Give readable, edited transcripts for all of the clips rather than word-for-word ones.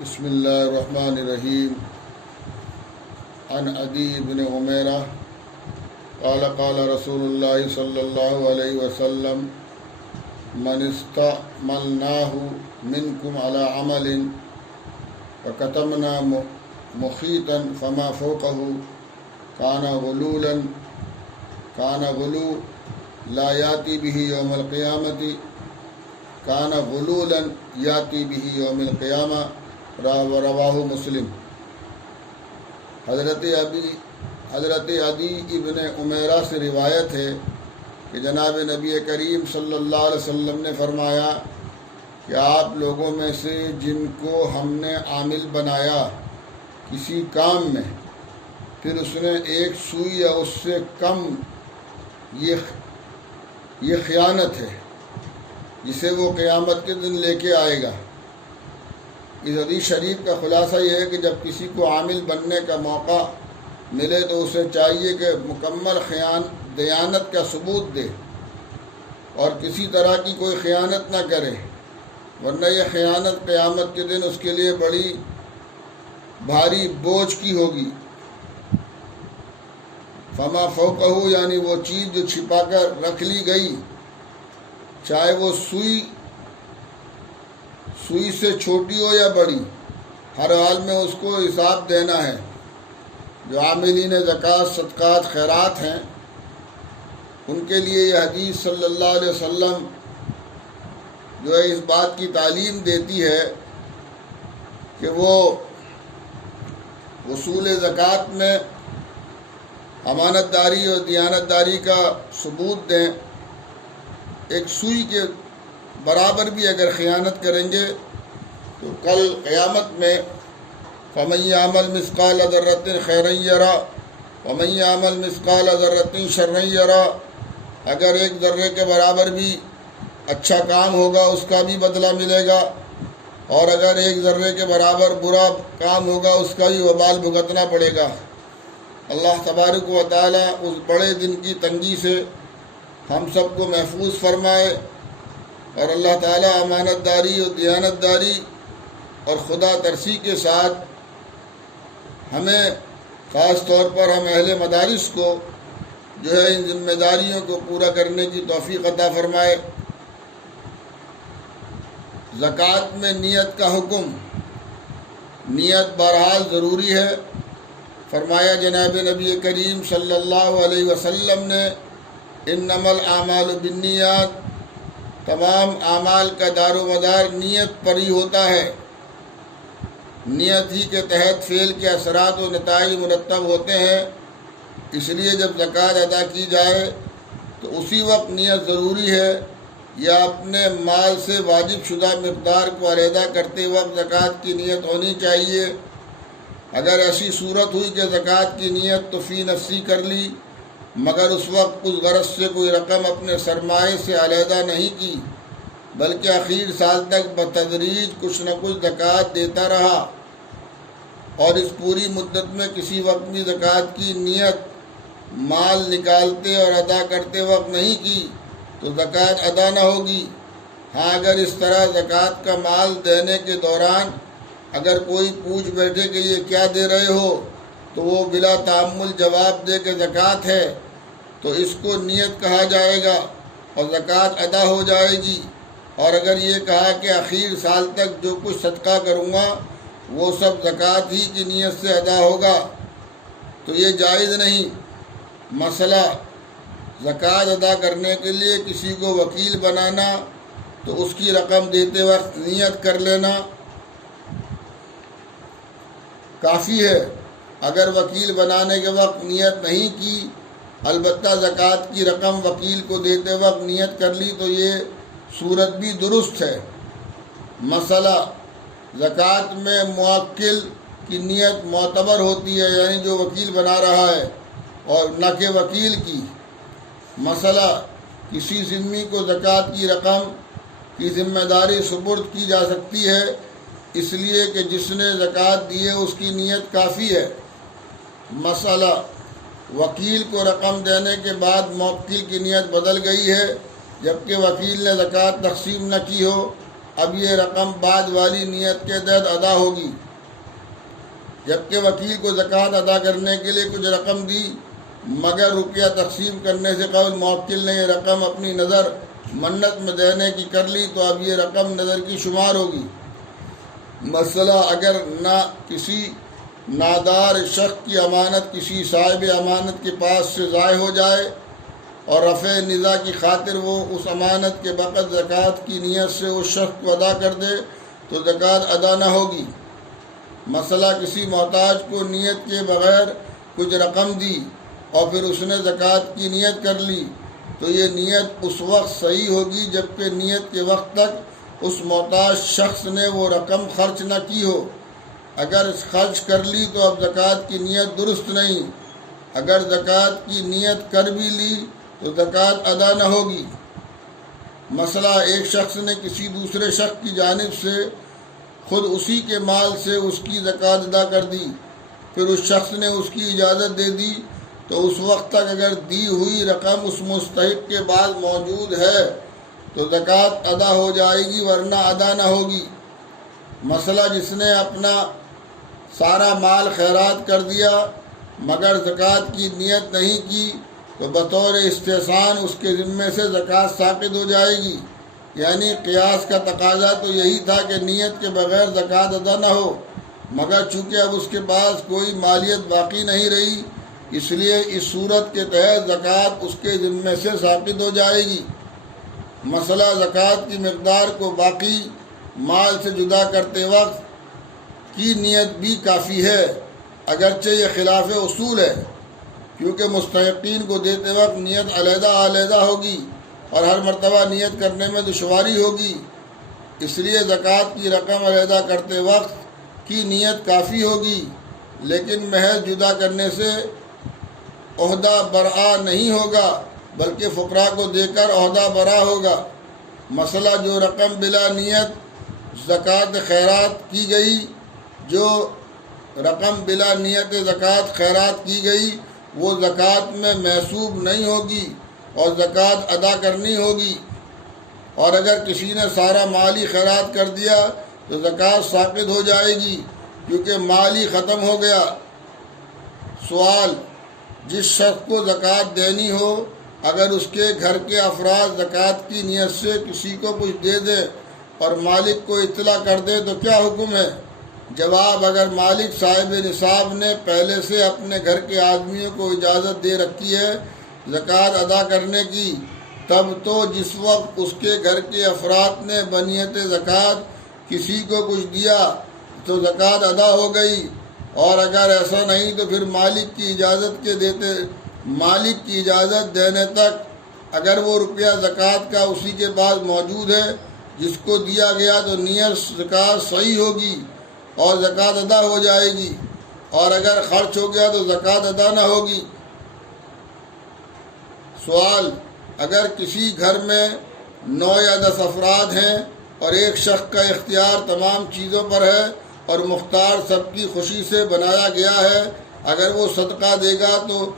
بسم اللہ الرحمن الرحیم عن عدی بن عمیرہ قال قال رسول اللہ صلی اللہ علیہ وسلم من استعملناہ منکم علی عمل فکتمنا مخیطا فما فوقہ کان غلو لا یاتی بہ یوم القیامت کان غلولا یاتی بہ یوم القیامہ رواہ مسلم۔ حضرت عدی ابن عمیرہ سے روایت ہے کہ جناب نبی کریم صلی اللہ علیہ وسلم نے فرمایا کہ آپ لوگوں میں سے جن کو ہم نے عامل بنایا کسی کام میں، پھر اس نے ایک سوئی یا اس سے کم، یہ خیانت ہے جسے وہ قیامت کے دن لے کے آئے گا۔ اس حدیث شریف کا خلاصہ یہ ہے کہ جب کسی کو عامل بننے کا موقع ملے تو اسے چاہیے کہ مکمل دیانت کا ثبوت دے اور کسی طرح کی کوئی خیانت نہ کرے، ورنہ یہ خیانت قیامت کے دن اس کے لیے بڑی بھاری بوجھ کی ہوگی۔ فما فوقہ یعنی وہ چیز جو چھپا کر رکھ لی گئی، چاہے وہ سوئی سے چھوٹی ہو یا بڑی، ہر حال میں اس کو حساب دینا ہے۔ جو عاملین زکوٰۃ، صدقات، خیرات ہیں، ان کے لیے یہ حدیث صلی اللہ علیہ وسلم جو ہے اس بات کی تعلیم دیتی ہے کہ وہ وصول زکوٰۃ میں امانت داری اور دیانت داری کا ثبوت دیں۔ ایک سوئی کے برابر بھی اگر خیانت کریں گے تو کل قیامت میں فَمَن يَعْمَلْ مِثْقَالَ ذَرَّةٍ خَيْرًا يَرَهُ وَمَن يَعْمَلْ مِثْقَالَ ذَرَّةٍ شَرًّا يَرَهُ۔ اگر ایک ذرے کے برابر بھی اچھا کام ہوگا اس کا بھی بدلہ ملے گا، اور اگر ایک ذرے کے برابر برا کام ہوگا اس کا بھی وبال بھگتنا پڑے گا۔ اللہ تبارک و تعالی اس بڑے دن کی تنگی سے ہم سب کو محفوظ فرمائے، اور اللہ تعالیٰ امانت داری اور دیانت داری اور خدا ترسی کے ساتھ ہمیں، خاص طور پر ہم اہل مدارس کو جو ہے ان ذمہ داریوں کو پورا کرنے کی توفیق عطا فرمائے۔ زکوٰۃ میں نیت کا حکم، نیت بہرحال ضروری ہے۔ فرمایا جناب نبی کریم صلی اللہ علیہ وسلم نے انما الاعمال بالنیات، تمام اعمال کا دار و مدار نیت پر ہی ہوتا ہے۔ نیت ہی کے تحت فعل کے اثرات و نتائج مرتب ہوتے ہیں، اس لیے جب زکوٰۃ ادا کی جائے تو اسی وقت نیت ضروری ہے، یا اپنے مال سے واجب شدہ مقدار کو علیحدہ کرتے وقت زکوٰۃ کی نیت ہونی چاہیے۔ اگر ایسی صورت ہوئی کہ زکوٰۃ کی نیت تو فی نفسی کر لی، مگر اس وقت اس غرض سے کوئی رقم اپنے سرمایے سے علیحدہ نہیں کی، بلکہ آخر سال تک بتدریج کچھ نہ کچھ زکوٰۃ دیتا رہا، اور اس پوری مدت میں کسی وقت بھی زکوٰۃ کی نیت مال نکالتے اور ادا کرتے وقت نہیں کی تو زکوٰۃ ادا نہ ہوگی۔ ہاں، اگر اس طرح زکوٰۃ کا مال دینے کے دوران اگر کوئی پوچھ بیٹھے کہ یہ کیا دے رہے ہو، تو وہ بلا تعمل جواب دے کہ زکوٰۃ ہے، تو اس کو نیت کہا جائے گا اور زکوٰۃ ادا ہو جائے گی۔ اور اگر یہ کہا کہ آخر سال تک جو کچھ صدقہ کروں گا وہ سب زکوٰۃ ہی کی نیت سے ادا ہوگا، تو یہ جائز نہیں۔ مسئلہ زکوٰۃ ادا کرنے کے لیے کسی کو وکیل بنانا، تو اس کی رقم دیتے وقت نیت کر لینا کافی ہے۔ اگر وکیل بنانے کے وقت نیت نہیں کی، البتہ زکوٰۃ کی رقم وکیل کو دیتے وقت نیت کر لی، تو یہ صورت بھی درست ہے۔ مسئلہ زکوٰۃ میں موکل کی نیت معتبر ہوتی ہے، یعنی جو وکیل بنا رہا ہے، اور نہ کہ وکیل کی۔ مسئلہ کسی ذمہ کو زکوٰۃ کی رقم کی ذمہ داری سپرد کی جا سکتی ہے، اس لیے کہ جس نے زکوٰۃ دی ہے اس کی نیت کافی ہے۔ مسئلہ وکیل کو رقم دینے کے بعد موکل کی نیت بدل گئی ہے، جبکہ وکیل نے زکوٰۃ تقسیم نہ کی ہو، اب یہ رقم بعد والی نیت کے تحت ادا ہوگی، جبکہ وکیل کو زکوٰۃ ادا کرنے کے لیے کچھ رقم دی مگر روپیہ تقسیم کرنے سے قبل موکل نے یہ رقم اپنی نظر منت میں دینے کی کر لی تو اب یہ رقم نظر کی شمار ہوگی۔ مسئلہ اگر نہ کسی نادار شخص کی امانت کسی صاحب امانت کے پاس سے ضائع ہو جائے اور رفع نزاع کی خاطر وہ اس امانت کے بقد زکوٰۃ کی نیت سے اس شخص کو ادا کر دے تو زکوٰۃ ادا نہ ہوگی۔ مسئلہ کسی محتاج کو نیت کے بغیر کچھ رقم دی اور پھر اس نے زکوٰۃ کی نیت کر لی تو یہ نیت اس وقت صحیح ہوگی جبکہ نیت کے وقت تک اس محتاج شخص نے وہ رقم خرچ نہ کی ہو۔ اگر خرچ کر لی تو اب زکوٰۃ کی نیت درست نہیں، اگر زکوٰۃ کی نیت کر بھی لی تو زکوٰۃ ادا نہ ہوگی۔ مسئلہ ایک شخص نے کسی دوسرے شخص کی جانب سے خود اسی کے مال سے اس کی زکوٰۃ ادا کر دی، پھر اس شخص نے اس کی اجازت دے دی تو اس وقت تک اگر دی ہوئی رقم اس مستحق کے بعد موجود ہے تو زکوٰۃ ادا ہو جائے گی ورنہ ادا نہ ہوگی۔ مسئلہ جس نے اپنا سارا مال خیرات کر دیا مگر زکوٰۃ کی نیت نہیں کی تو بطور استحسان اس کے ذمے سے زکوٰۃ ساقط ہو جائے گی، یعنی قیاس کا تقاضا تو یہی تھا کہ نیت کے بغیر زکوٰۃ ادا نہ ہو، مگر چونکہ اب اس کے پاس کوئی مالیت باقی نہیں رہی اس لیے اس صورت کے تحت زکوٰۃ اس کے ذمے سے ثابت ہو جائے گی۔ مسئلہ زکوٰۃ کی مقدار کو باقی مال سے جدا کرتے وقت کی نیت بھی کافی ہے، اگرچہ یہ خلاف اصول ہے کیونکہ مستحقین کو دیتے وقت نیت علیحدہ علیحدہ ہوگی اور ہر مرتبہ نیت کرنے میں دشواری ہوگی، اس لیے زکوٰۃ کی رقم علیحدہ کرتے وقت کی نیت کافی ہوگی، لیکن محض جدا کرنے سے عہدہ برآ نہیں ہوگا بلکہ فقراء کو دے کر عہدہ برآ ہوگا۔ مسئلہ جو رقم بلا نیت زکوٰۃ خیرات کی گئی، جو رقم بلا نیت زکوٰۃ خیرات کی گئی وہ زکوٰۃ میں محسوب نہیں ہوگی اور زکوٰۃ ادا کرنی ہوگی، اور اگر کسی نے سارا مال ہی خیرات کر دیا تو زکوٰۃ ساقط ہو جائے گی کیونکہ مال ہی ختم ہو گیا۔ سوال: جس شخص کو زکوٰۃ دینی ہو اگر اس کے گھر کے افراد زکوٰۃ کی نیت سے کسی کو کچھ دے دے اور مالک کو اطلاع کر دے تو کیا حکم ہے؟ جواب: اگر مالک صاحب نصاب نے پہلے سے اپنے گھر کے آدمیوں کو اجازت دے رکھی ہے زکوٰۃ ادا کرنے کی تب تو جس وقت اس کے گھر کے افراد نے بنیت زکوٰۃ کسی کو کچھ دیا تو زکوٰۃ ادا ہو گئی، اور اگر ایسا نہیں تو پھر مالک کی اجازت دینے تک اگر وہ روپیہ زکوٰۃ کا اسی کے پاس موجود ہے جس کو دیا گیا تو نیت زکوٰۃ صحیح ہوگی اور زکوٰۃ ادا ہو جائے گی، اور اگر خرچ ہو گیا تو زکوٰۃ ادا نہ ہوگی۔ سوال: اگر کسی گھر میں 9 یا 10 افراد ہیں اور ایک شخص کا اختیار تمام چیزوں پر ہے اور مختار سب کی خوشی سے بنایا گیا ہے، اگر وہ صدقہ دے گا تو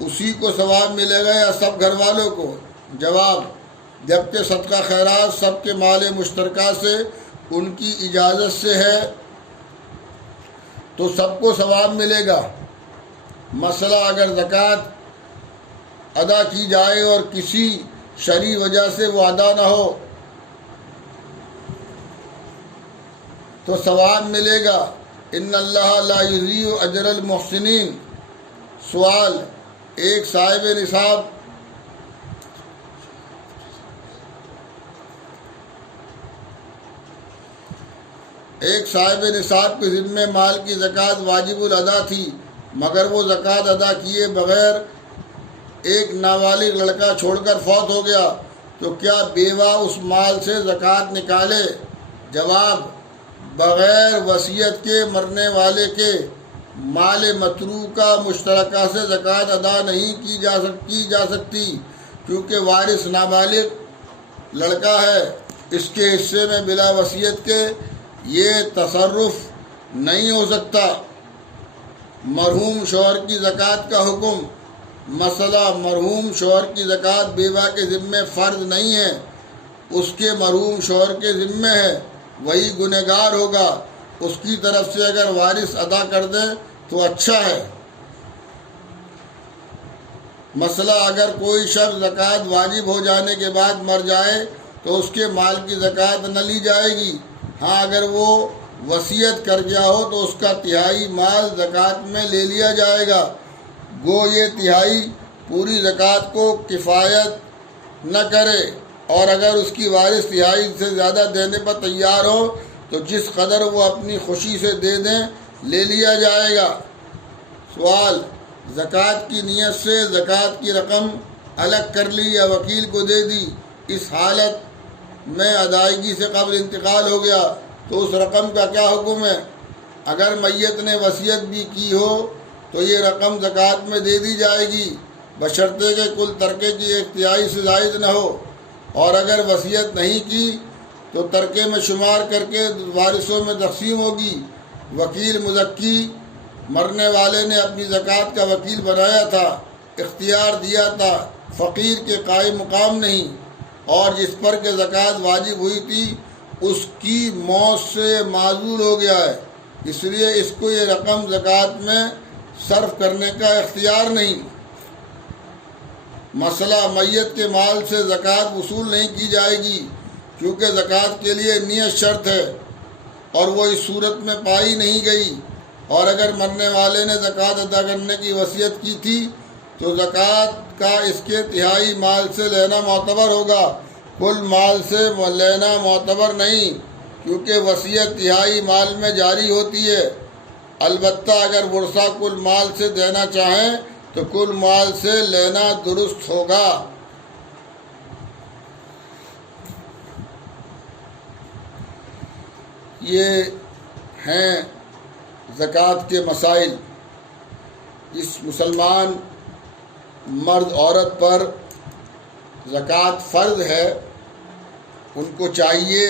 اسی کو ثواب ملے گا یا سب گھر والوں کو؟ جواب: جبکہ صدقہ خیرات سب کے مال مشترکہ سے ان کی اجازت سے ہے تو سب کو ثواب ملے گا۔ مسئلہ اگر زکوٰۃ ادا کی جائے اور کسی شرعی وجہ سے وہ ادا نہ ہو تو ثواب ملے گا۔ ان اللہ لا یضیع اجر المحسنین۔ سوال: ایک صاحب نصاب کے ذمے مال کی زکوٰۃ واجب الادا تھی مگر وہ زکوٰۃ ادا کیے بغیر ایک نابالغ لڑکا چھوڑ کر فوت ہو گیا تو کیا بیوہ اس مال سے زکوٰۃ نکالے؟ جواب: بغیر وصیت کے مرنے والے کے مال متروکہ مشترکہ سے زکوٰۃ ادا نہیں کی جا سکتی کیونکہ وارث نابالغ لڑکا ہے، اس کے حصے میں بلا وصیت کے یہ تصرف نہیں ہو سکتا۔ مرحوم شوہر کی زکوٰۃ کا حکم۔ مسئلہ: مرحوم شوہر کی زکوٰۃ بیوہ کے ذمے فرض نہیں ہے، اس کے مرحوم شوہر کے ذمے ہے، وہی گنہگار ہوگا۔ اس کی طرف سے اگر وارث ادا کر دیں تو اچھا ہے۔ مسئلہ اگر کوئی شخص زکوٰۃ واجب ہو جانے کے بعد مر جائے تو اس کے مال کی زکوٰۃ نہ لی جائے گی۔ ہاں اگر وہ وصیت کر گیا ہو تو اس کا تہائی مال زکوٰۃ میں لے لیا جائے گا، گو یہ تہائی پوری زکوٰۃ کو کفایت نہ کرے، اور اگر اس کی وارث تہائی سے زیادہ دینے پر تیار ہو تو جس قدر وہ اپنی خوشی سے دے دیں لے لیا جائے گا۔ سوال: زکوٰۃ کی نیت سے زکوٰۃ کی رقم الگ کر لی یا وکیل کو دے دی، اس حالت میں ادائیگی سے قبل انتقال ہو گیا تو اس رقم کا کیا حکم ہے؟ اگر میت نے وصیت بھی کی ہو تو یہ رقم زکوٰۃ میں دے دی جائے گی، بشرطے کہ کل ترکے کی ایک تہائی سے زائد نہ ہو، اور اگر وصیت نہیں کی تو ترکے میں شمار کر کے وارثوں میں تقسیم ہوگی۔ وکیل مزکی: مرنے والے نے اپنی زکوٰۃ کا وکیل بنایا تھا، اختیار دیا تھا، فقیر کے قائم مقام نہیں، اور جس پر کہ زکوٰۃ واجب ہوئی تھی اس کی موت سے معزول ہو گیا ہے، اس لیے اس کو یہ رقم زکوٰۃ میں صرف کرنے کا اختیار نہیں۔ مسئلہ: میت کے مال سے زکوٰۃ وصول نہیں کی جائے گی کیونکہ زکوٰۃ کے لیے نیت شرط ہے اور وہ اس صورت میں پائی نہیں گئی، اور اگر مرنے والے نے زکوٰۃ ادا کرنے کی وصیت کی تھی تو زکوٰۃ کا اس کے تہائی مال سے لینا معتبر ہوگا، کل مال سے لینا معتبر نہیں، کیونکہ وصیت تہائی مال میں جاری ہوتی ہے۔ البتہ اگر ورثہ کل مال سے دینا چاہیں تو کل مال سے لینا درست ہوگا۔ یہ ہیں زکوٰۃ کے مسائل۔ اس مسلمان مرد عورت پر زکوٰۃ فرض ہے، ان کو چاہیے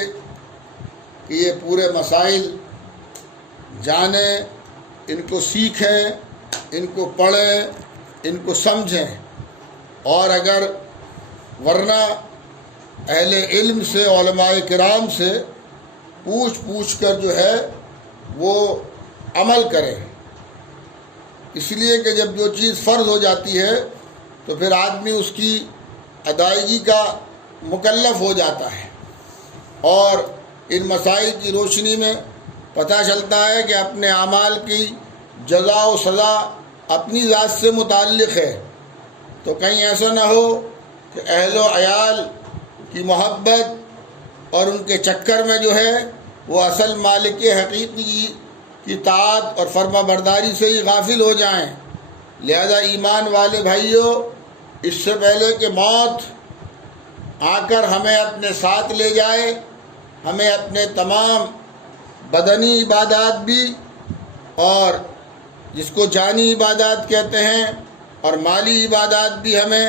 کہ یہ پورے مسائل جانیں، ان کو سیکھیں، ان کو پڑھیں، ان کو سمجھیں، اور اگر ورنہ اہل علم سے، علماء کرام سے پوچھ کر جو ہے وہ عمل کریں۔ اس لیے کہ جب جو چیز فرض ہو جاتی ہے تو پھر آدمی اس کی ادائیگی کا مکلف ہو جاتا ہے، اور ان مسائل کی روشنی میں پتہ چلتا ہے کہ اپنے اعمال کی جزا و سزا اپنی ذات سے متعلق ہے، تو کہیں ایسا نہ ہو کہ اہل و عیال کی محبت اور ان کے چکر میں جو ہے وہ اصل مالک حقیقی کی طاعت اور فرما برداری سے ہی غافل ہو جائیں۔ لہذا ایمان والے بھائیوں، اس سے پہلے کہ موت آ کر ہمیں اپنے ساتھ لے جائے، ہمیں اپنے تمام بدنی عبادات بھی، اور جس کو جانی عبادات کہتے ہیں، اور مالی عبادات بھی، ہمیں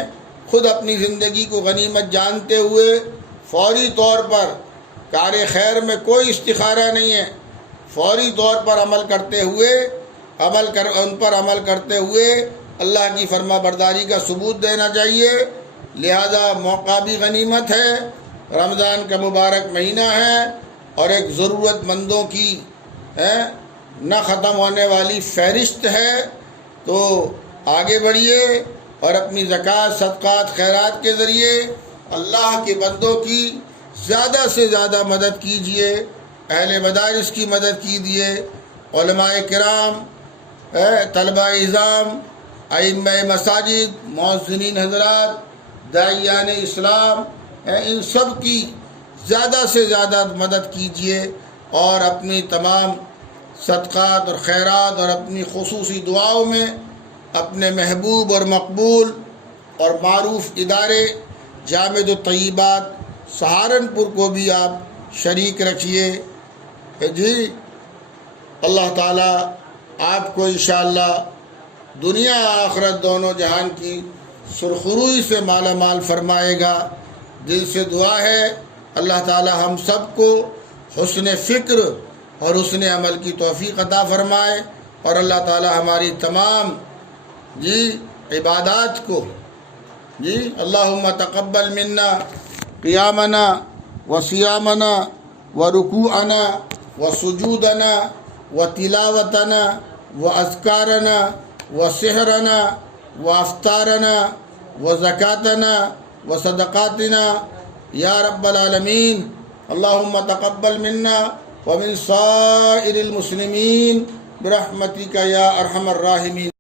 خود اپنی زندگی کو غنیمت جانتے ہوئے فوری طور پر کار خیر میں کوئی استخارہ نہیں ہے، فوری طور پر عمل کرتے ہوئے ان پر عمل کرتے ہوئے اللہ کی فرما برداری کا ثبوت دینا چاہیے۔ لہذا موقع بھی غنیمت ہے، رمضان کا مبارک مہینہ ہے، اور ایک ضرورت مندوں کی نہ ختم ہونے والی فہرست ہے، تو آگے بڑھیے اور اپنی زکوٰۃ، صدقات، خیرات کے ذریعے اللہ کے بندوں کی زیادہ سے زیادہ مدد کیجیے، اہل مدارس کی مدد کیجیے، علماء کرام، طلباء اعظام، ائمہ مساجد، مؤذنین حضرات، داعیان اسلام، ان سب کی زیادہ سے زیادہ مدد کیجیے، اور اپنی تمام صدقات اور خیرات اور اپنی خصوصی دعاؤں میں اپنے محبوب اور مقبول اور معروف ادارے جامع الطیبات سہارنپور کو بھی آپ شریک رکھیے۔ جی، اللہ تعالیٰ آپ کو انشاءاللہ دنیا آخرت دونوں جہان کی سرخروئی سے مالا مال فرمائے گا۔ دل سے دعا ہے اللہ تعالیٰ ہم سب کو حسن فکر اور حسن عمل کی توفیق عطا فرمائے، اور اللہ تعالیٰ ہماری تمام عبادات کو اللہم تقبل منا قیامنا وصيامنا وركوعنا وسجودنا وتلاوتنا وأذكارنا وسحرنا وافطارنا وزكاتنا وصدقاتنا يا رب العالمين. اللهم تقبل منا ومن سائر المسلمين برحمتك يا أرحم الراحمين.